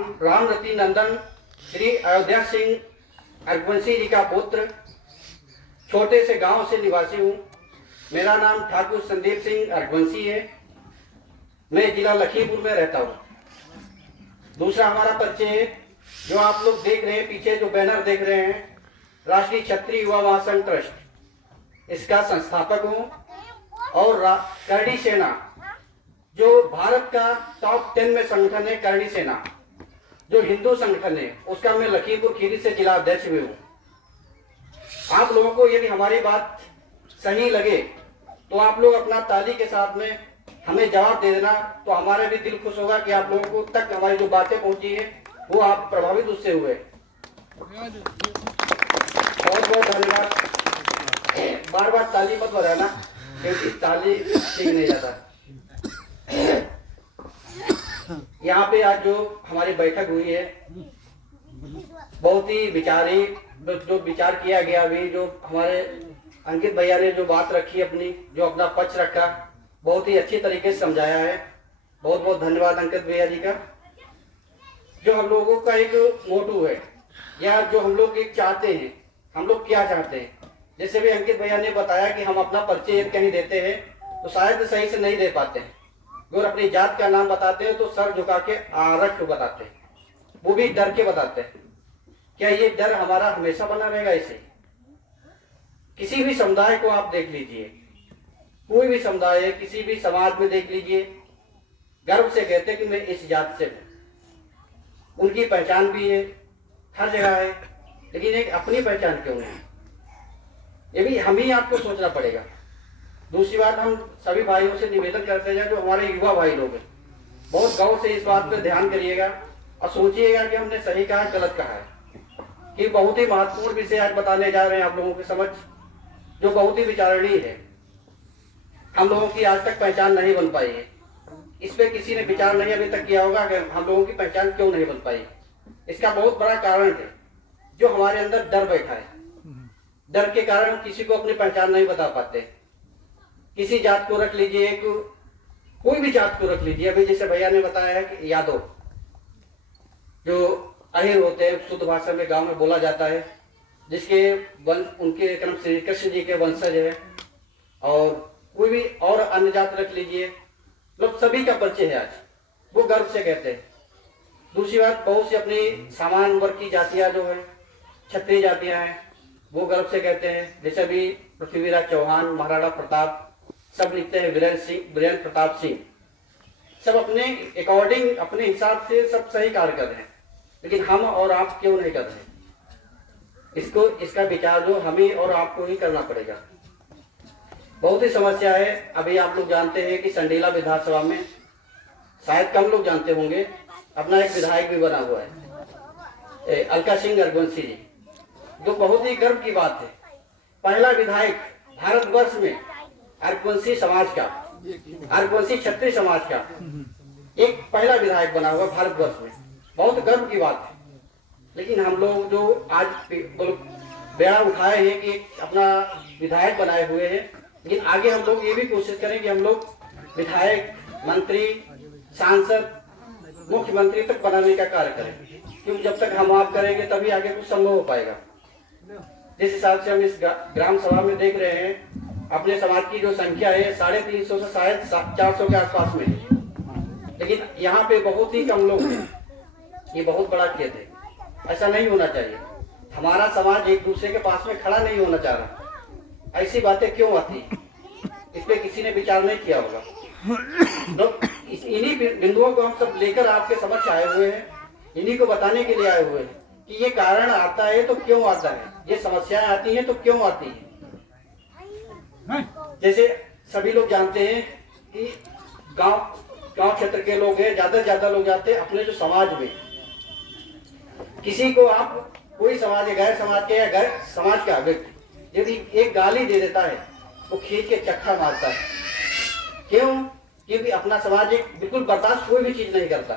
राम रति नंदन श्री अयोध्या सिंह रघुवंशी जी का पुत्र, छोटे से गांव से निवासी हूँ। मेरा नाम ठाकुर संदीप सिंह रघुवंशी है। मैं जिला लखीमपुर में रहता हूँ। दूसरा हमारा परिचय है, जो आप लोग देख रहे हैं पीछे जो बैनर देख रहे हैं, राष्ट्रीय क्षत्रिय युवा महासंघ ट्रस्ट, इसका संस्थापक हूँ। और करणी सेना जो भारत का टॉप 10 में संगठन है, करणी सेना जो हिंदू संगठन है, उसका मैं लखीमपुर खीरी से जिला अध्यक्ष भी हूँ। आप लोगों को यदि हमारी बात सही लगे तो आप लोग अपना ताली के साथ में हमें जवाब दे देना, तो हमारे भी दिल खुश होगा कि आप लोगों को तक हमारी जो बातें पहुंची है वो आप प्रभावित उससे हुए। बहुत बहुत धन्यवाद। बार बार ताली मत बजाना, क्योंकि ताली ठीक नहीं जाता। यहाँ पे आज जो हमारी बैठक हुई है, बहुत ही विचारी जो विचार किया गया, अभी जो हमारे अंकित भैया ने जो बात रखी अपनी, जो अपना पक्ष रखा, बहुत ही अच्छी तरीके से समझाया है। बहुत बहुत धन्यवाद अंकित भैया जी का। जो हम लोगों का एक मोटू है, या जो हम लोग एक चाहते हैं, हम लोग क्या चाहते हैं, जैसे भी अंकित भैया ने बताया कि हम अपना परिचय कहीं देते हैं तो शायद सही से नहीं दे पाते हैं। अगर अपनी जात का नाम बताते हैं तो सर झुका के आरक्ष बताते हैं, वो भी डर के बताते हैं। क्या ये डर हमारा हमेशा बना रहेगा? इसे किसी भी समुदाय को आप देख लीजिए, कोई भी समुदाय है, किसी भी समाज में देख लीजिए, गर्व से कहते हैं कि मैं इस जात से हूं। उनकी पहचान भी है, हर जगह है, लेकिन एक अपनी पहचान क्यों नहीं? ये भी हम ही आपको सोचना पड़ेगा। दूसरी बात, हम सभी भाइयों से निवेदन करते हैं, जो हमारे युवा भाई लोग हैं, बहुत गौर से इस बात पर ध्यान करिएगा और सोचिएगा कि हमने सही कहा गलत कहा है। कि बहुत ही महत्वपूर्ण विषय आज बताने जा रहे हैं आप लोगों की समझ, जो बहुत ही विचारणीय है। हम लोगों की आज तक पहचान नहीं बन पाई है। इस पे किसी ने विचार नहीं अभी तक किया होगा कि हम लोगों की पहचान क्यों नहीं बन पाई। इसका बहुत बड़ा कारण है जो हमारे अंदर डर बैठा है। डर के कारण किसी को अपनी पहचान नहीं बता पाते। किसी जात को रख लीजिए, कोई भी जात को रख लीजिए। अभी जैसे भैया ने बताया है कि यादव जो अहिर होते हैं, शुद्ध भाषा में गांव में बोला जाता है, जिसके उनके क्रम श्री कृष्ण जी के वंशज है। और कोई भी और अन्य जात रख लीजिए, लोग सभी का परिचय है आज, वो गर्व से कहते हैं। दूसरी बात, बहुत सी अपनी सामान्य वर्ग की जातियां जो है, क्षत्रिय जातियां हैं, वो गर्व से कहते हैं। जैसे अभी पृथ्वीराज चौहान, महाराणा प्रताप, सब लिखते हैं वीरेंद्र प्रताप सिंह। सब अपने अकॉर्डिंग, अपने हिसाब से सब सही कार्य कर रहे हैं, लेकिन हम और आप क्यों नहीं कर रहे? इसका विचार जो हमें और आपको ही करना पड़ेगा। बहुत ही समस्या है। अभी आप लोग जानते हैं कि संडीला विधानसभा में, शायद कम लोग जानते होंगे, अपना एक विधायक भी बना हुआ है, अलका सिंह रघुवंशी जी, जो बहुत ही गर्व की बात है। पहला विधायक भारतवर्ष में रघुवंशी समाज का, रघुवंशी क्षत्रिय समाज का एक पहला विधायक बना हुआ भारतवर्ष में, बहुत गर्व की बात है। लेकिन हम लोग जो आज बेड़ा उठाए हैं कि अपना विधायक बनाए हुए हैं, लेकिन आगे हम लोग ये भी कोशिश करें कि हम लोग विधायक, मंत्री, सांसद, मुख्यमंत्री तक बनाने का कार्य करें, क्योंकि जब तक हम आप करेंगे तभी आगे कुछ संभव हो पाएगा। जिस हिसाब से हम इस ग्राम सभा में देख रहे हैं, अपने समाज की जो संख्या है 350 से शायद 400 के आसपास में है, लेकिन यहाँ पे बहुत ही कम लोग हैं। ये बहुत बड़ा खेद है, ऐसा नहीं होना चाहिए। हमारा समाज एक दूसरे के पास में खड़ा नहीं होना चाह रहा। ऐसी बातें क्यों आती? इस पे किसी ने विचार नहीं किया होगा। लोग इन्हीं बिंदुओं को हम सब लेकर आपके समक्ष आए हुए हैं, इन्हीं को बताने के लिए आए हुए हैं कि ये कारण आता है तो क्यों आता है, ये समस्याएं आती हैं तो क्यों आती है। जैसे सभी लोग जानते हैं कि गांव क्षेत्र के लोग हैं, ज्यादा से ज्यादा लोग जाते हैं अपने जो समाज में। किसी को आप कोई समाज है, गैर समाज के या गैर समाज का व्यक्ति यदि एक गाली दे देता है, वो खींच के चक्का मारता है। क्यों? क्योंकि अपना समाज एक बिल्कुल बर्दाश्त कोई भी चीज नहीं करता।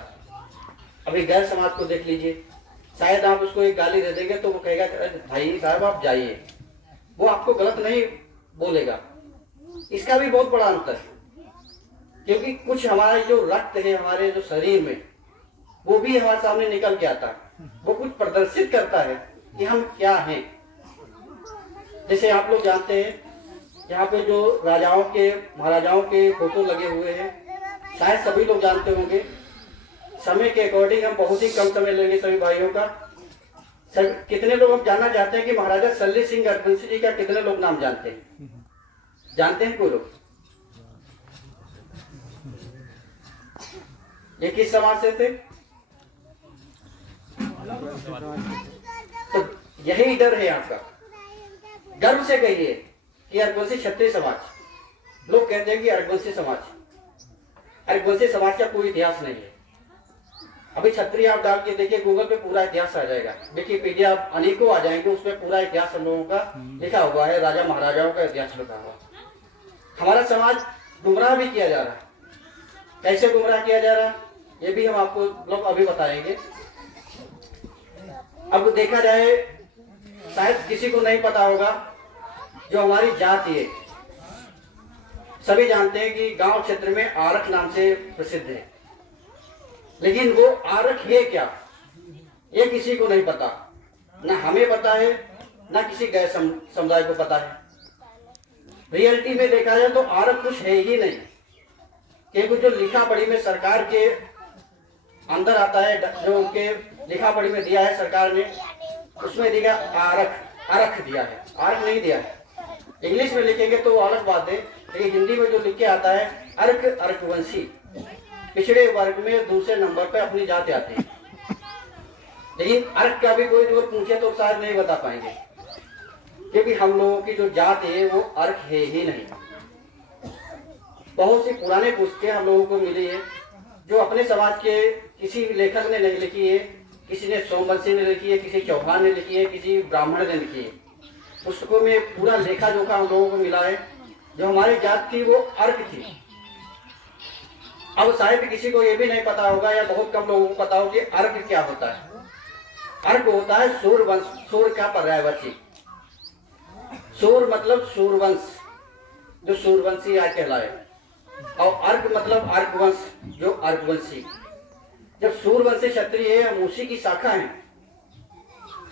अभी गैर समाज को देख लीजिए, शायद आप उसको एक गाली दे देंगे तो वो कहेगा भाई साहब आप जाइए, वो आपको गलत नहीं बोलेगा। इसका भी बहुत बड़ा अंतर है, क्योंकि कुछ हमारे जो रक्त है, हमारे जो शरीर में, वो भी हमारे सामने निकल के आता है। वो कुछ प्रदर्शित करता है कि हम क्या हैं। जैसे आप लोग जानते हैं यहाँ पे जो राजाओं के महाराजाओं के फोटो लगे हुए हैं, शायद सभी लोग जानते होंगे। समय के अकॉर्डिंग हम बहुत ही कम समय लेंगे सभी भाइयों का। कितने लोग हम जानना चाहते हैं कि महाराजा सल्ली सिंह रघुवंशी जी का कितने लोग नाम जानते हैं? जानते हैं कोई लोग? ये किस समाज से थे? तो यही डर है आपका। गर्व से कहिए कि रघुवंशी क्षत्रिय समाज। लोग कहते हैं कि रघुवंशी समाज, रघुवंशी समाज का कोई इतिहास नहीं है। अभी क्षत्रिय आप डाल के देखिए गूगल पे, पूरा इतिहास आ जाएगा। विकिपीडिया अनेकों आ जाएंगे, उसमें पूरा इतिहास हम लोगों का लिखा हुआ है, राजा महाराजाओं का इतिहास लिखा हुआ। हमारा समाज गुमराह भी किया जा रहा है। कैसे गुमराह किया जा रहा है ये भी हम आपको लोग अभी बताएंगे। अब देखा जाए, शायद किसी को नहीं पता होगा, जो हमारी जाति है, सभी जानते हैं कि गांव क्षेत्र में आरख नाम से प्रसिद्ध है। लेकिन वो आरख है क्या, ये किसी को नहीं पता। ना हमें पता है, ना किसी गैर समुदाय को पता है। रियलिटी में देखा जाए तो आरख कुछ है ही नहीं, क्योंकि जो लिखा पढ़ी में सरकार के अंदर आता है, जो उनके लिखा पढ़ी में दिया है सरकार ने, उसमें दिया आरख दिया है, आरख नहीं दिया है। इंग्लिश में लिखेंगे तो अलग बात है, लेकिन हिंदी में जो लिख के आता है अर्कवंशी, पिछड़े वर्ग में दूसरे नंबर पे अपनी जाति आती है। लेकिन अर्क का भी कोई जो पूछे तो शायद नहीं बता पाएंगे, क्योंकि हम लोगों की जो जात है वो अर्क है ही नहीं। बहुत सी पुराने पुस्तकें हम लोगों को मिली है, जो अपने समाज के किसी लेखक ने नहीं लिखी है, किसी ने सोमवंशी ने लिखी है, किसी चौहान ने लिखी है, किसी ब्राह्मण ने लिखी है। पुस्तकों में पूरा लेखा जोखा हम लोगों को मिला है। जो हमारी जात थी वो अर्क थी। अब शायद किसी को ये भी नहीं पता होगा, या बहुत कम लोगों को पता होगा कि अर्क क्या होता है। अर्क होता है सूरवंश, सूर का पर्यायवाची। सूर मतलब सूरवंश, जो सूरवंशी आज कहलाए, और अर्क मतलब अर्कवंश, जो अर्कवंशी। जब सूरवंशी क्षत्रिय है, हम उसी की शाखा हैं।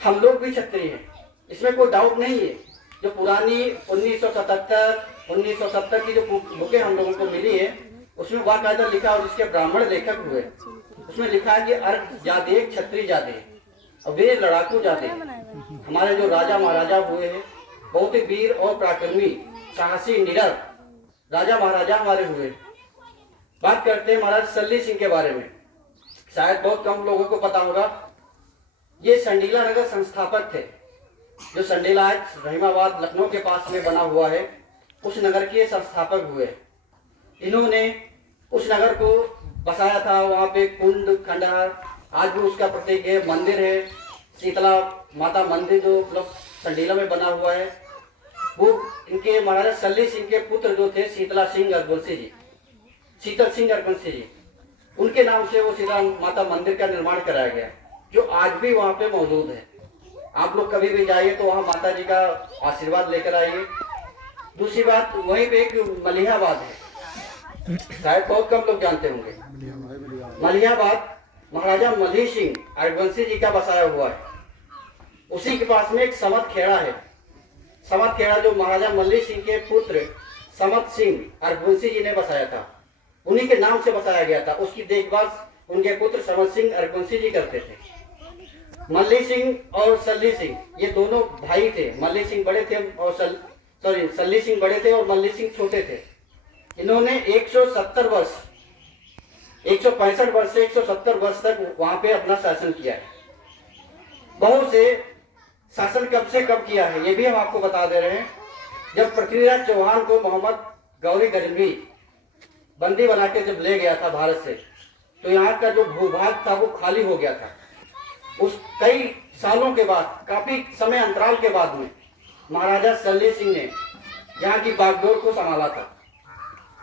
हम लोग भी क्षत्रिय हैं, इसमें कोई डाउट नहीं है। जो पुरानी 1970 की जो बुकें हम लोगों को मिली है, उसमें बाकायदा लिखा, और जिसके ब्राह्मण लेखक हुए उसमें लिखा है कि अर्क जाति है, क्षत्रिय जाति है, और वे लड़ाकू जाति है। हमारे जो राजा महाराजा हुए हैं, बहुत ही वीर और पराक्रमी, साहसी, निडर राजा महाराजा हमारे हुए। बात करते हैं महाराज सल्ली सिंह के बारे में। शायद बहुत कम लोगों को पता होगा, ये संडीला नगर संस्थापक थे। जो संडीला आज रहीमाबाद लखनऊ के पास में बना हुआ है, उस नगर के संस्थापक हुए। इन्होंने उस नगर को बसाया था। वहाँ पे कुंड खंडहर आज भी उसका प्रतीक है। मंदिर है, शीतला माता मंदिर, जो मतलब संडीला में बना हुआ है। वो इनके महाराजा सल्ली सिंह के पुत्र जो थे, शीतला सिंह रघुवंशी जी, शीतल सिंह रघुवंशी जी, उनके नाम से वो शीतला माता मंदिर का निर्माण कराया गया, जो आज भी वहाँ पे मौजूद है। आप लोग कभी भी जाइए तो वहाँ माता जी का आशीर्वाद लेकर आइए। दूसरी बात, वहीं पे एक मलिहाबाद है, शायद बहुत कम लोग जानते होंगे। मलिहाबाद महाराजा मल्ही सिंह रघुवंशी जी का बसाया हुआ है। उसी के पास में एक समत खेड़ा है। समत खेड़ा जो महाराजा मल्ही सिंह के पुत्र समत सिंह रघुवंशी जी ने बसाया था, उन्हीं के नाम से बसाया गया था। उसकी देखभाल उनके पुत्र समत सिंह रघुवंशी जी करते थे। मल्ही सिंह और सल्ली सिंह ये दोनों भाई थे। मल्ही सिंह बड़े थे और सल्ली सिंह बड़े थे और मल्ही सिंह छोटे थे। इन्होंने 170 वर्ष, 165 वर्ष से 170 वर्ष तक वहां पे अपना शासन किया है। बहुत से शासन कब से कब किया है ये भी हम आपको बता दे रहे हैं। जब पृथ्वीराज चौहान को मोहम्मद गौरी गजनवी बंदी बना के जब ले गया था भारत से, तो यहाँ का जो भूभाग था वो खाली हो गया था। उस कई सालों के बाद, काफी समय अंतराल के बाद में महाराजा सल्ली सिंह ने यहाँ की बागडोर को संभाला था।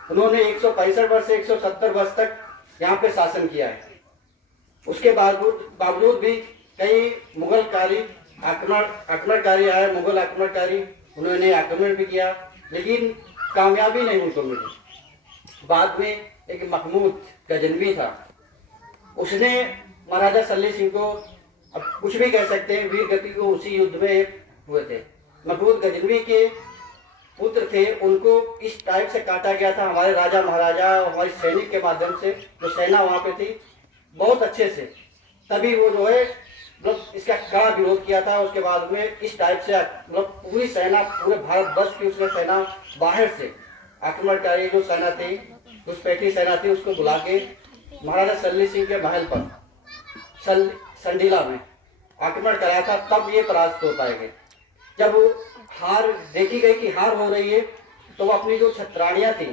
उन्होंने 165 वर्ष से 170 वर्ष तक यहाँ पे शासन किया है। उसके बावजूद भी कई मुगलकारी आक्रमणकारी आए, मुगल आक्रमणकारी, उन्होंने आक्रमण भी किया, लेकिन कामयाबी नहीं उनको मिली। बाद में एक महमूद गजनवी था, उसने महाराजा सल्ली सिंह को अब कुछ भी कह सकते हैं, वीर गति को उसी युद्ध में हुए थे। मकबूल गजनवी के पुत्र थे, उनको इस टाइप से काटा गया था हमारे राजा महाराजा और हमारे सैनिक के माध्यम से, जो सेना वहाँ पे थी बहुत अच्छे से, तभी वो जो है मतलब इसका कड़ा विरोध किया था। उसके बाद में इस टाइप से मतलब पूरी सेना, पूरे भारत वर्ष की उसने सेना बाहर से आक्रमणकारी जो सेना थी, घुसपैठी सेना थी, उसको बुला के महाराजा सल्ली सिंह के महल पर संडीला में आक्रमण कराया था, तब ये परास्त हो पाएंगे। जब हार देखी गई कि हार हो रही है, तो वो अपनी जो छत्राणियां थी,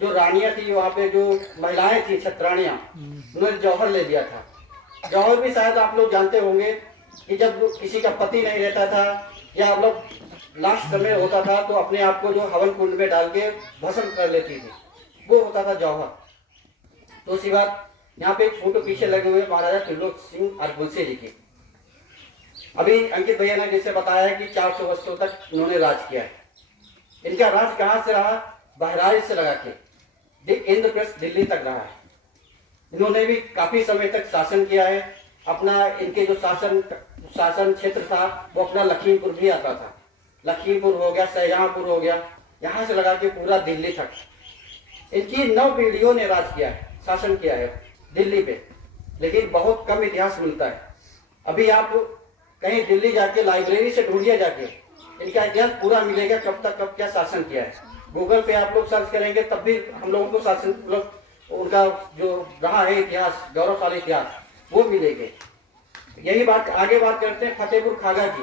जो रानियां थी वहाँ पे, जो महिलाएं थी छत्राणियां, उन्होंने जौहर ले लिया था। जौहर भी शायद आप लोग जानते होंगे कि जब किसी का पति नहीं रहता था या मतलब लास्ट समय होता था, तो अपने आप को जो हवन कुंड में डाल के भस्म कर लेती थी, वो होता था जौहर। दूसरी बात, यहाँ पे एक फोटो पीछे लगे हुए महाराजा त्रिलोक सिंह अरबुलसी जी की। अभी अंकित भैया ने जैसे बताया है कि 400 वर्षों तक इन्होंने राज किया है। इनका राज कहाँ से रहा? बहराइच से लगा के इंद्रप्रस्थ दिल्ली तक रहा है। इन्होंने भी काफी समय तक शासन किया है। अपना इनके जो शासन क्षेत्र था वो अपना लखीमपुर भी आता था। लखीमपुर हो गया, शाहजहांपुर हो गया, यहाँ से लगा के पूरा दिल्ली तक इनकी 9 पीढ़ियों ने राज किया है, शासन किया है दिल्ली पे। लेकिन बहुत कम इतिहास मिलता है। अभी आप कहीं दिल्ली जाके लाइब्रेरी से ढूंढिए जाके, इनका इतिहास पूरा मिलेगा, कब तक कब क्या शासन किया है। गूगल पे आप लोग सर्च करेंगे तब भी हम लोगों को शासन मतलब उनका जो रहा है इतिहास, गौरवशाली इतिहास, वो मिलेंगे। यही बात आगे बात करते हैं फतेहपुर खागा की।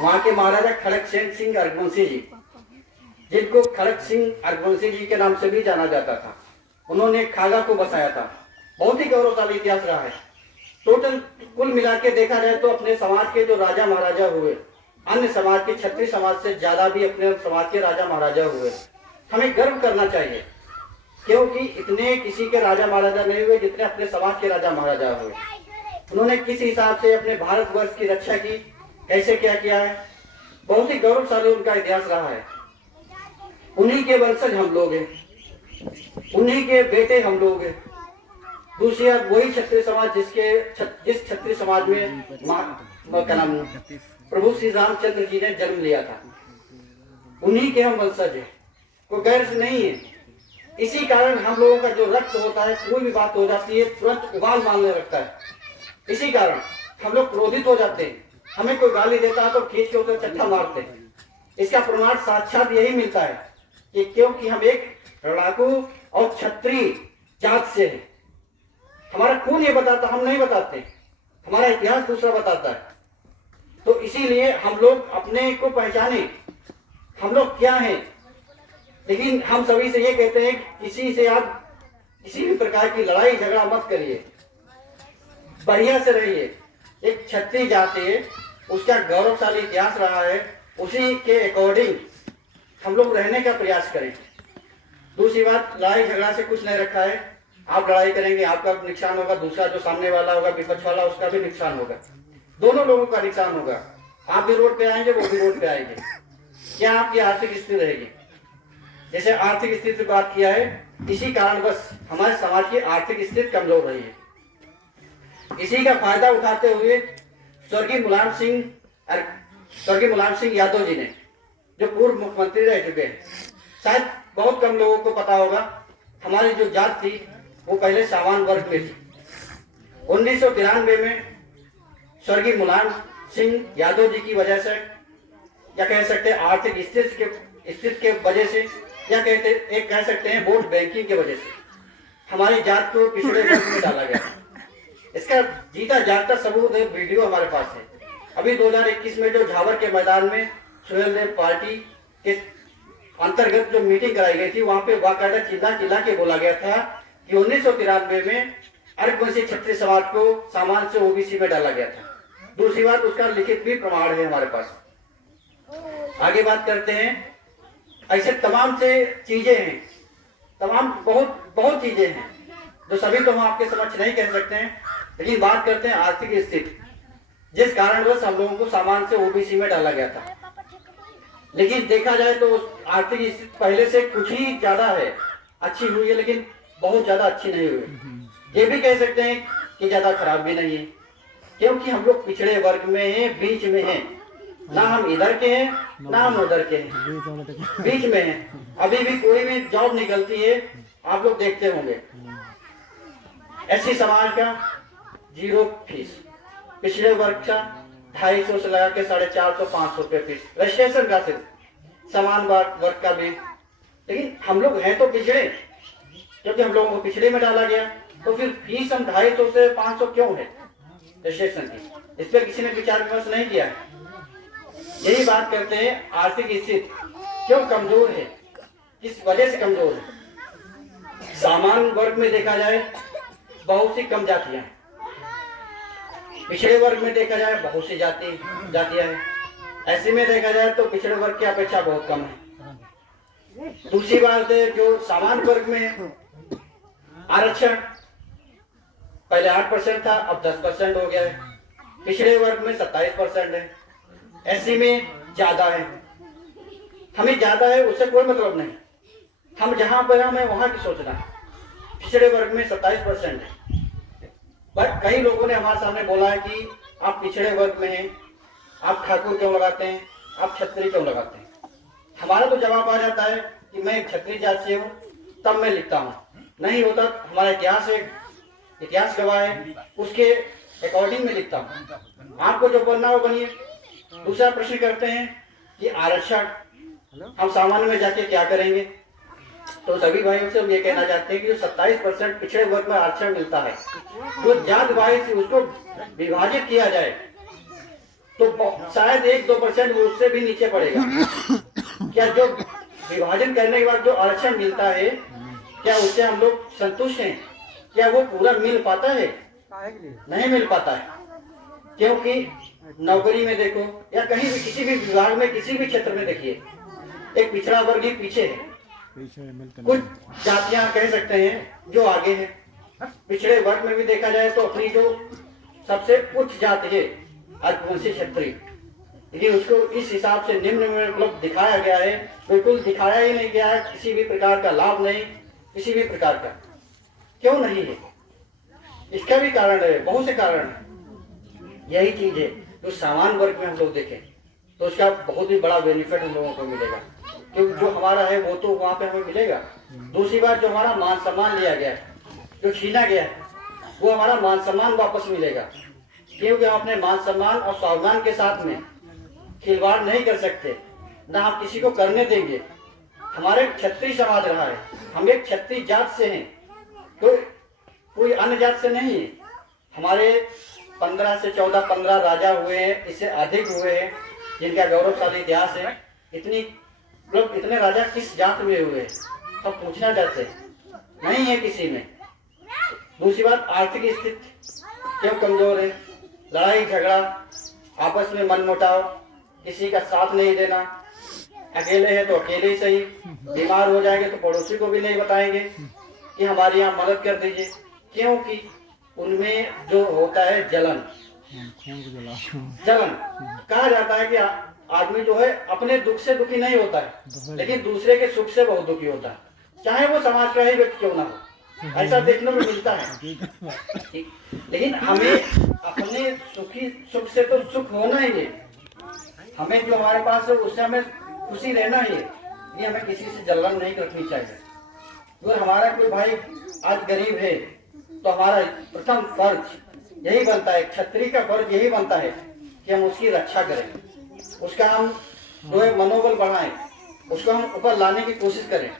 वहाँ के महाराजा खड़गसेन सिंह अरगवंशी जी, जिनको खड़ग सिंह अरगवंशी जी के नाम से भी जाना जाता था, उन्होंने खागा को बसाया था। बहुत ही गौरवशाली इतिहास रहा है। टोटल कुल मिला के देखा जाए तो अपने समाज के जो राजा महाराजा हुए, अन्य समाज के, क्षत्रिय समाज से ज्यादा भी अपने समाज के राजा महाराजा हुए। हमें गर्व करना चाहिए, क्योंकि इतने किसी के राजा महाराजा नहीं हुए जितने अपने समाज के राजा महाराजा हुए। उन्होंने किस हिसाब से अपने भारतवर्ष की रक्षा की, कैसे क्या किया है, बहुत ही गौरवशाली उनका इतिहास रहा है। उन्हीं के वंशज हम लोग हैं, उन्हीं के बेटे हम लोग हैं। दूसरी वही क्षत्रिय समाज जिस क्षत्रिय समाज में क्या नाम प्रभु श्री रामचंद्र जी ने जन्म लिया था, उन्हीं के हम वंशज हैं, कोई गैर नहीं है। इसी कारण हम लोगों का जो रक्त होता है, कोई भी बात हो जाती है तुरंत उबाल मारने लगता है। इसी कारण हम लोग क्रोधित हो जाते हैं। हमें कोई गाली देता है तो खींच के उसे चट्टा मारते हैं। इसका प्रमाण साक्षात यही मिलता है कि क्योंकि हम एक लड़ाकू और क्षत्रिय जात से हैं। हमारा खून ये बताता, हम नहीं बताते, हमारा इतिहास दूसरा बताता है। तो इसीलिए हम लोग अपने को पहचाने, हम लोग क्या हैं। लेकिन हम सभी से ये कहते हैं किसी से आप किसी भी प्रकार की लड़ाई झगड़ा मत करिए, बढ़िया से रहिए। एक क्षत्रिय जाति है, उसका गौरवशाली इतिहास रहा है, उसी के अकॉर्डिंग हम लोग रहने का प्रयास करें। दूसरी बात, लड़ाई झगड़ा से कुछ नहीं रखा है। आप लड़ाई करेंगे आपका नुकसान होगा, दूसरा जो सामने वाला होगा विपक्ष वाला, उसका भी नुकसान होगा, दोनों लोगों का नुकसान होगा। आप भी रोड पे आएंगे, वो भी रोड पे आएंगे। क्या आपकी आर्थिक स्थिति रहेगी? जैसे आर्थिक स्थिति की बात किया है, इसी कारण बस हमारे समाज की आर्थिक स्थिति कमजोर रही है। इसी का फायदा उठाते हुए स्वर्गीय मुलायम सिंह यादव जी ने, जो पूर्व मुख्यमंत्री रह चुके हैं, शायद बहुत कम लोगों को पता होगा, हमारी जो जात थी वो पहले सामान्य वर्ग में थी। 1993 में स्वर्गीय मुलायम सिंह यादव जी की वजह से, या कह सकते हैं आर्थिक स्थिति के वजह से, या कह सकते हैं वोट बैंकिंग के वजह से हमारी जात को पिछड़े वर्ग में डाला गया। इसका जीता जागता सबूत है, वीडियो हमारे पास है। अभी 2021 में जो झावर के मैदान में सुहेल देव पार्टी के अंतर्गत जो मीटिंग कराई गई थी, वहां पे बाकायदा चिल्ला के बोला गया था कि 1993 में अरगवंशी क्षत्रिय समाज को सामान्य से ओबीसी में डाला गया था। दूसरी बात, उसका लिखित भी प्रमाण है हमारे पास। आगे बात करते हैं, ऐसे तमाम से चीजें हैं, तमाम बहुत चीजें हैं जो सभी तो हम आपके समक्ष नहीं कह सकते हैं। लेकिन बात करते हैं आर्थिक स्थिति, जिस कारणवश हम लोगों को सामान्य से ओबीसी में डाला गया था। लेकिन देखा जाए तो आर्थिक स्थिति पहले से कुछ ही ज्यादा है, अच्छी हुई है, लेकिन बहुत ज्यादा अच्छी नहीं हुई। ये भी कह सकते हैं कि ज़्यादा खराब भी नहीं है, क्योंकि हम लोग पिछड़े वर्ग में हैं, बीच में हैं। ना हम इधर के हैं ना हम उधर के हैं, बीच में हैं। अभी भी कोई भी जॉब निकलती है, आप लोग देखते होंगे, एससी समाज का 0 फीस, पिछड़े वर्ग का 250 से लगा के 450-500 रुपये फीस, रजिस्ट्रेशन का सिर्फ, समान वर्ग का भी। लेकिन हम लोग हैं तो पिछड़े, क्योंकि हम लोगों को पिछड़े में डाला गया, तो फिर फीस हम 250 से 500 क्यों है रजिस्ट्रेशन की? इस पर किसी ने विचार विमर्श नहीं किया है। यही बात करते हैं, आर्थिक स्थिति क्यों कमजोर है, किस वजह से कमजोर है। सामान्य वर्ग में देखा जाए बहुत सी कम जातियां हैं, पिछड़े वर्ग में देखा जाए बहुत सी जातियां हैं, ऐसे में देखा जाए तो पिछड़े वर्ग की अपेक्षा बहुत कम है। दूसरी बात है, जो सामान्य वर्ग में आरक्षण पहले 8% था, अब 10% हो गया है, पिछड़े वर्ग में 27% है, एससी में ज्यादा है। हमें ज्यादा है उससे कोई मतलब नहीं, हम जहां पर हमें वहां की सोचना। पिछड़े वर्ग में 27% है, बट कई लोगों ने हमारे सामने बोला है कि आप पिछड़े वर्ग में हैं, आप ठाकुर क्यों लगाते हैं, आप क्षत्रिय क्यों लगाते हैं। हमारा तो जवाब आ जाता है कि मैं क्षत्रिय जात से हूँ, तब मैं लिखता हूँ, नहीं होता हमारा इतिहास गवाह है, उसके अकॉर्डिंग में लिखता हूँ, आपको जो बनना हो बनिए। दूसरा प्रश्न करते हैं कि आरक्षण हम सामान्य में जाके क्या करेंगे, तो सभी भाइयों से हम ये कहना चाहते हैं कि जो 27% पिछड़े वर्ग में आरक्षण मिलता है, जो जात वाइज से उसको विभाजित किया जाए तो शायद 1-2% वो उससे भी नीचे पड़ेगा। क्या जो विभाजन करने के बाद जो आरक्षण मिलता है, क्या उससे हम लोग संतुष्ट हैं? क्या वो पूरा मिल पाता है? नहीं मिल पाता है, क्योंकि नौकरी में देखो या कहीं भी किसी भी विभाग में किसी भी क्षेत्र में देखिए, एक पिछड़ा वर्ग ही पीछे है, कुछ जातियां कह सकते हैं जो आगे है। पिछड़े वर्ग में भी देखा जाए तो अपनी जो सबसे उच्च जाति है आदिवासी क्षत्रिय, लेकिन उसको इस हिसाब से निम्न में मतलब दिखाया गया है, बिल्कुल दिखाया ही नहीं गया है, किसी भी प्रकार का लाभ नहीं, किसी भी प्रकार का। क्यों नहीं है? इसका भी कारण है, बहुत से कारण है। यही चीज है जो सामान्य वर्ग में हम लोग देखें तो उसका बहुत ही बड़ा बेनिफिट हम लोगों को मिलेगा, क्योंकि जो हमारा है वो तो वहाँ पे हमें मिलेगा। दूसरी बात, जो हमारा मान सम्मान लिया गया है, जो छीना गया है, वो हमारा मान सम्मान वापस मिलेगा, क्योंकि हम अपने मान सम्मान और स्वाभिमान के साथ में खिलवाड़ नहीं कर सकते, ना हम किसी को करने देंगे। हमारे क्षत्रिय समाज रहा है, हम एक क्षत्रिय जात से हैं, तो कोई अन्य जात से नहीं है। हमारे 15 से 14-15 राजा हुए हैं, इससे अधिक हुए हैं, जिनका गौरवशाली इतिहास है। इतने राजा किस जात में हुए सब पूछना चाहते हैं, नहीं है किसी में। दूसरी बात, आर्थिक स्थिति क्यों कमजोर है, लड़ाई झगड़ा, आपस में मनमुटाव, किसी का साथ नहीं देना, अकेले है तो अकेले ही सही, बीमार हो जाएंगे तो पड़ोसी को भी नहीं बताएंगे कि हमारे यहाँ मदद कर दीजिए, क्योंकि उनमें जो होता है जलन कहा जाता है कि आदमी जो है अपने दुख से दुखी नहीं होता है, लेकिन दूसरे के सुख से बहुत दुखी होता है, चाहे वो समाज का ही व्यक्ति क्यों ना हो, ऐसा देखने में मिलता है। लेकिन हमें अपने सुख से तो सुख होना ही है, हमें जो हमारे पास है उससे हमें खुशी रहना ही है, ये हमें किसी से जलन नहीं रखनी चाहिए। अगर हमारा कोई भाई आज गरीब है तो हमारा प्रथम फर्ज यही बनता है, क्षत्रिय का फर्ज यही बनता है कि हम उसकी रक्षा करें, उसका हम जो है मनोबल बढ़ाएं, उसको हम ऊपर लाने की कोशिश करें।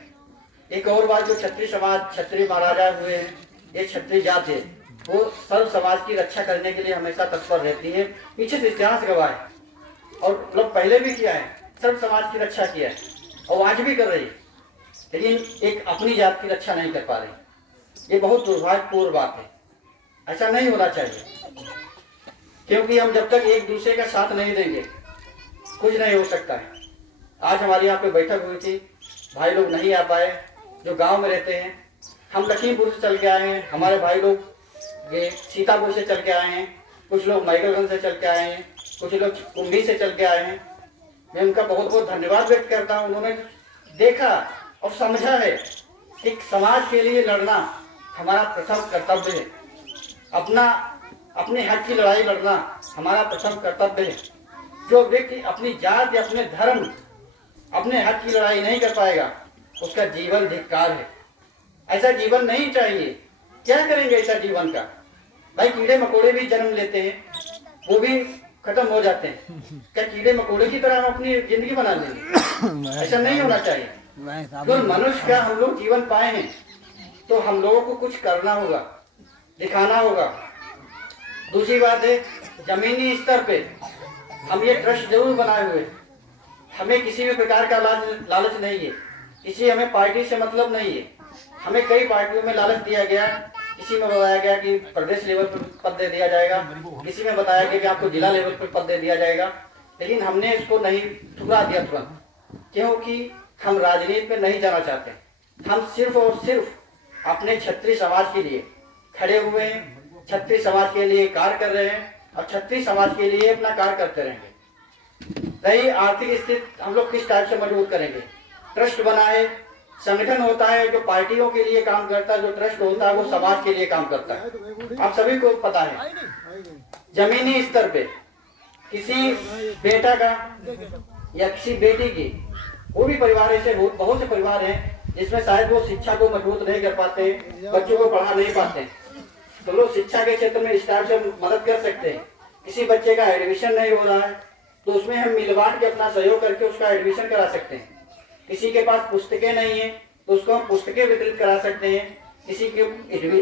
एक और बात, जो क्षत्रिय समाज, क्षत्रिय महाराजा हुए हैं, ये क्षत्रिय जात है, वो सर्व समाज की रक्षा करने के लिए हमेशा तत्पर रहती है। पीछे से इतिहास गवाह है और लोग पहले भी किया है, सर्व समाज की रक्षा किया है और आज भी कर रही है, लेकिन एक अपनी जात की रक्षा नहीं कर पा रही। ये बहुत दुर्भाग्यपूर्ण बात है, ऐसा नहीं होना चाहिए, क्योंकि हम जब तक एक दूसरे का साथ नहीं देंगे कुछ नहीं हो सकता है। आज हमारे यहाँ पे बैठक हुई थी, भाई लोग नहीं आ पाए जो गांव में रहते हैं, हम लखीमपुर से चल के आए हैं, हमारे भाई लोग ये सीतापुर से चल के आए हैं, कुछ लोग मैगलगंज से चल के आए हैं, कुछ लोग कुंभी से चल के आए हैं। मैं उनका बहुत बहुत धन्यवाद व्यक्त करता हूँ, उन्होंने देखा और समझा है कि समाज के लिए लड़ना हमारा प्रथम कर्तव्य है। अपने हक की लड़ाई लड़ना हमारा प्रथम कर्तव्य है। जो व्यक्ति अपनी जात या अपने धर्म, अपने हक की लड़ाई नहीं कर पाएगा, उसका जीवन धिक्कार है। ऐसा जीवन नहीं चाहिए। क्या करेंगे ऐसा जीवन का? भाई कीड़े मकोड़े भी जन्म लेते हैं, वो भी खत्म हो जाते हैं। क्या कीड़े मकोड़े की तरह हम अपनी जिंदगी बना लेंगे? ऐसा नहीं होना चाहिए। तो मनुष्य का हम लोग जीवन पाए हैं, तो हम लोगों को कुछ करना होगा, दिखाना होगा। दूसरी बात है, जमीनी स्तर पे हम ये ट्रस्ट जरूर बनाए हुए। हमें किसी भी प्रकार का लालच नहीं है, किसी हमें पार्टी से मतलब नहीं है। हमें कई पार्टियों में लालच दिया गया, किसी में बताया गया कि प्रदेश लेवल पर पद दे दिया जाएगा, किसी में बताया गया कि आपको जिला लेवल पर पद दे दिया जाएगा, लेकिन हमने इसको नहीं ठुकरा दिया तुरंत, क्योंकि हम राजनीति में नहीं जाना चाहते। हम सिर्फ और सिर्फ अपने क्षत्रिय समाज के लिए खड़े हुए हैं, क्षत्रिय समाज के लिए कार्य कर रहे हैं और क्षत्रिय समाज के लिए अपना कार्य करते रहेंगे। रही आर्थिक स्थिति हम लोग किस टाइप से मजबूत करेंगे? ट्रस्ट बना है, संगठन होता है जो पार्टियों के लिए काम करता है, जो ट्रस्ट होता है वो समाज के लिए काम करता है। आप सभी को पता है। जमीनी स्तर पे किसी बेटा का या किसी बेटी की, वो भी परिवार ऐसे बहुत से परिवार हैं जिसमें शायद वो शिक्षा को मजबूत नहीं कर पाते, बच्चों को पढ़ा नहीं पाते, तो लोग शिक्षा के क्षेत्र में इस टाइप से मदद कर सकते हैं। किसी बच्चे का एडमिशन नहीं हो रहा है तो उसमें हम मिल बांट के अपना सहयोग करके उसका एडमिशन करा सकते हैं। किसी के पास पुस्तकें नहीं है तो उसको हम पुस्तकें वितरित करा सकते हैं। किसी के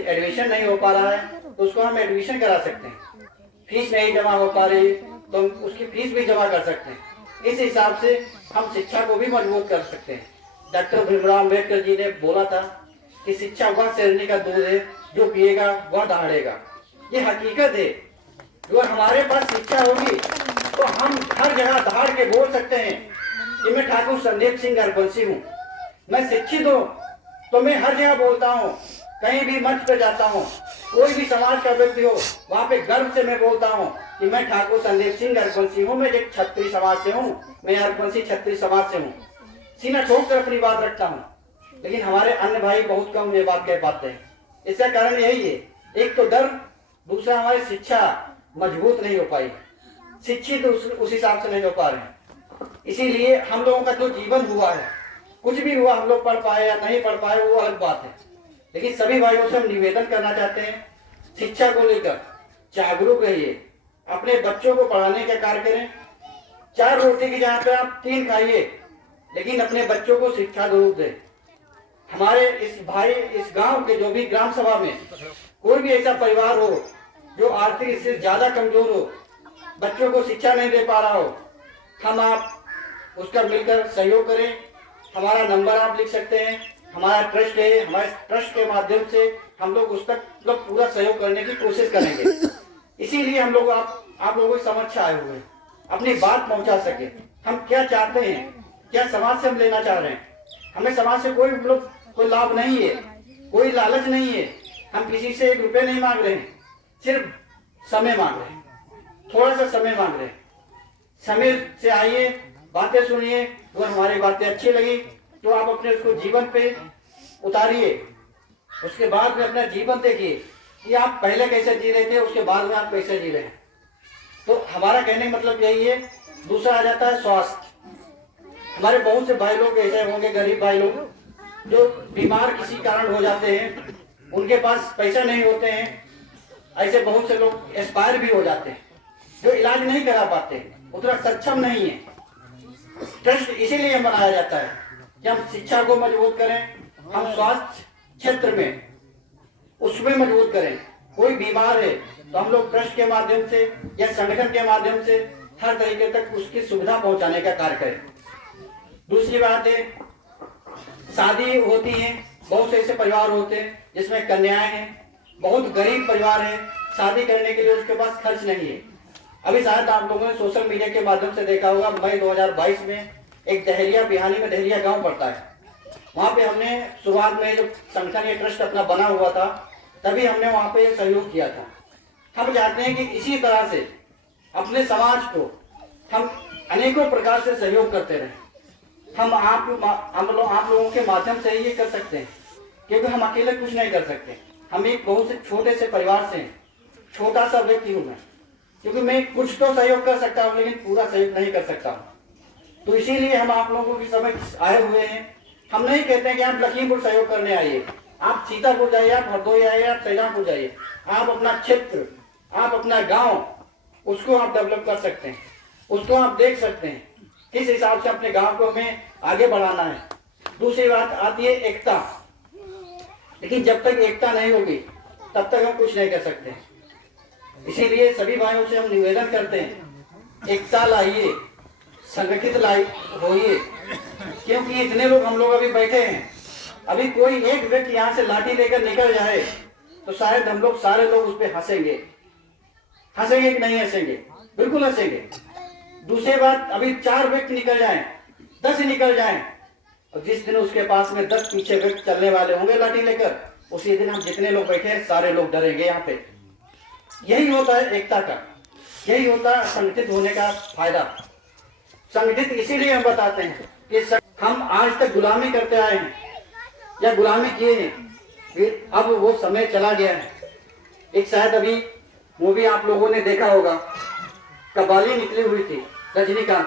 एडमिशन नहीं हो पा रहा है तो उसको हम एडमिशन करा सकते हैं। फीस नहीं जमा हो पा रही तो हम उसकी फीस भी जमा कर सकते हैं। इस हिसाब से हम शिक्षा को भी मजबूत कर सकते हैं। डॉक्टर भीमराव अम्बेडकर जी ने बोला था कि शिक्षा वह शेरनी का दूध है, जो पिएगा वह दहाड़ेगा। ये हकीकत है। अगर हमारे पास शिक्षा होगी तो हम हर जगह दहाड़ के बोल सकते हैं कि मैं ठाकुर संदीप सिंह हरबंसी हूँ, मैं शिक्षित हूँ, तो मैं हर जगह बोलता हूँ, कहीं भी मंच पे जाता हूँ, कोई भी समाज का व्यक्ति हो वहाँ पे गर्व से मैं बोलता हूँ कि मैं ठाकुर संदीप सिंह हरबंसी हूँ, मैं एक क्षत्रिय समाज से हूँ, मैं हरबंसी क्षत्रिय समाज से हूँ। सीना ठोक कर अपनी बात रखता हूँ। लेकिन हमारे अन्य भाई बहुत कम ये बात कह पाते हैं। इसका कारण यही है, एक तो डर, दूसरा हमारी शिक्षा मजबूत नहीं हो पाई, शिक्षित उस हिसाब से नहीं हो पा रहे हैं। इसीलिए हम लोगों का जो जीवन हुआ है, कुछ भी हुआ, हम लोग पढ़ पाए या नहीं पढ़ पाए वो अलग बात है, लेकिन सभी भाइयों से हम निवेदन करना चाहते हैं, शिक्षा को लेकर जागरूक रहिए, अपने बच्चों को पढ़ाने का कार्य करें। 4 रोटी की जगह पे आप 3 खाइए, लेकिन अपने बच्चों को शिक्षा जरूर दें। हमारे इस गांव के जो भी ग्राम सभा में कोई भी ऐसा परिवार हो जो आर्थिक स्थिति ज्यादा कमजोर हो, बच्चों को शिक्षा नहीं दे पा रहा हो, हम आप उसका मिलकर सहयोग करें। हमारा नंबर आप लिख सकते हैं, हमारा ट्रस्ट है, हमारे ट्रस्ट के माध्यम से हम लोग उस तक मतलब पूरा सहयोग करने की कोशिश करेंगे। इसीलिए हम लोग आप लोगों के समक्ष आए हुए हैं, अपनी बात पहुंचा सके। हम क्या चाहते हैं, क्या समाज से हम लेना चाह रहे हैं। हमें समाज से कोई लाभ नहीं है, कोई लालच नहीं है। हम किसी से 1 रुपये नहीं मांग रहे हैं, सिर्फ समय मांग रहे हैं, थोड़ा सा समय मांग रहे हैं। समय से आइए, बातें सुनिए, अगर हमारी बातें अच्छी लगी तो आप अपने उसको जीवन पे उतारिए। उसके बाद में अपना जीवन देखिए कि आप पहले कैसे जी रहे थे, उसके बाद में आप कैसे जी रहे हैं। तो हमारा कहने का मतलब यही है। दूसरा आ जाता है स्वास्थ्य। हमारे बहुत से भाई लोग ऐसे होंगे, गरीब भाई लोग जो बीमार किसी कारण हो जाते हैं, उनके पास पैसा नहीं होते हैं। ऐसे बहुत से लोग एक्सपायर भी हो जाते हैं, जो इलाज नहीं करा पाते, उतना सक्षम नहीं है। ट्रस्ट इसीलिए बनाया जाता है कि हम शिक्षा को मजबूत करें, हम स्वास्थ्य क्षेत्र में उसमें मजबूत करें। कोई बीमार है तो हम लोग ट्रस्ट के माध्यम से या संगठन के माध्यम से हर तरीके तक उसकी सुविधा पहुंचाने का कार्य करें। दूसरी बात है, शादी होती है, बहुत से ऐसे परिवार होते हैं जिसमें कन्याएं हैं, बहुत गरीब परिवार है, शादी करने के लिए उसके पास खर्च नहीं है। अभी शायद आप लोगों ने सोशल मीडिया के माध्यम से देखा होगा, मई 2022 में एक दहलिया, बिहानी में दहलिया गांव पड़ता है, वहां पे हमने शुरुआत में जब संगठन या ट्रस्ट अपना बना हुआ था तभी हमने वहां पे सहयोग किया था। हम चाहते हैं कि इसी तरह से अपने समाज को हम अनेकों प्रकार से सहयोग करते रहें। हम आप लोगों के माध्यम से ही ये कर सकते हैं, क्योंकि हम अकेले कुछ नहीं कर सकते। हम एक बहुत से छोटे से परिवार से हैं, छोटा सा व्यक्ति हूँ मैं, क्योंकि मैं कुछ तो सहयोग कर सकता हूँ लेकिन पूरा सहयोग नहीं कर सकता हूँ। तो इसीलिए हम आप लोगों के समक्ष आए हुए हैं। हम नहीं कहते हैं कि आप लखीमपुर सहयोग करने आइए, आप सीतापुर जाइए, आप हरदोई आइए, आप सैलापुर जाइए। आप अपना क्षेत्र, आप अपना गांव, उसको आप डेवलप कर सकते हैं, उसको आप देख सकते हैं किस हिसाब से अपने गांव को हमें आगे बढ़ाना है। दूसरी बात आती है एकता, लेकिन जब तक एकता नहीं होगी तब तक हम कुछ नहीं कर सकते। इसीलिए सभी भाइयों से हम निवेदन करते हैं, एकता लाइए, संगठित होइए, क्योंकि इतने लोग हम लोग अभी बैठे हैं, अभी कोई एक व्यक्ति यहाँ से लाठी लेकर निकल जाए तो शायद हम लोग सारे लोग उस पर हंसेंगे। हंसेंगे कि नहीं हंसेंगे? बिल्कुल हंसेंगे। दूसरी बात, अभी 4 व्यक्ति निकल जाएं, 10 ही निकल जाएं, और जिस दिन उसके पास में 10 पीछे व्यक्ति चलने वाले होंगे लाठी लेकर, उसी दिन हम जितने लोग बैठे हैं सारे लोग डरेंगे यहाँ पे। यही होता है एकता का, यही होता है संगठित होने का फायदा। संगठित इसीलिए हम बताते हैं कि हम आज तक गुलामी करते आए हैं या गुलामी किए हैं, फिर अब वो समय चला गया है। एक शायद अभी मूवी आप लोगों ने देखा होगा, कबाली निकली हुई थी, रजनीकांत।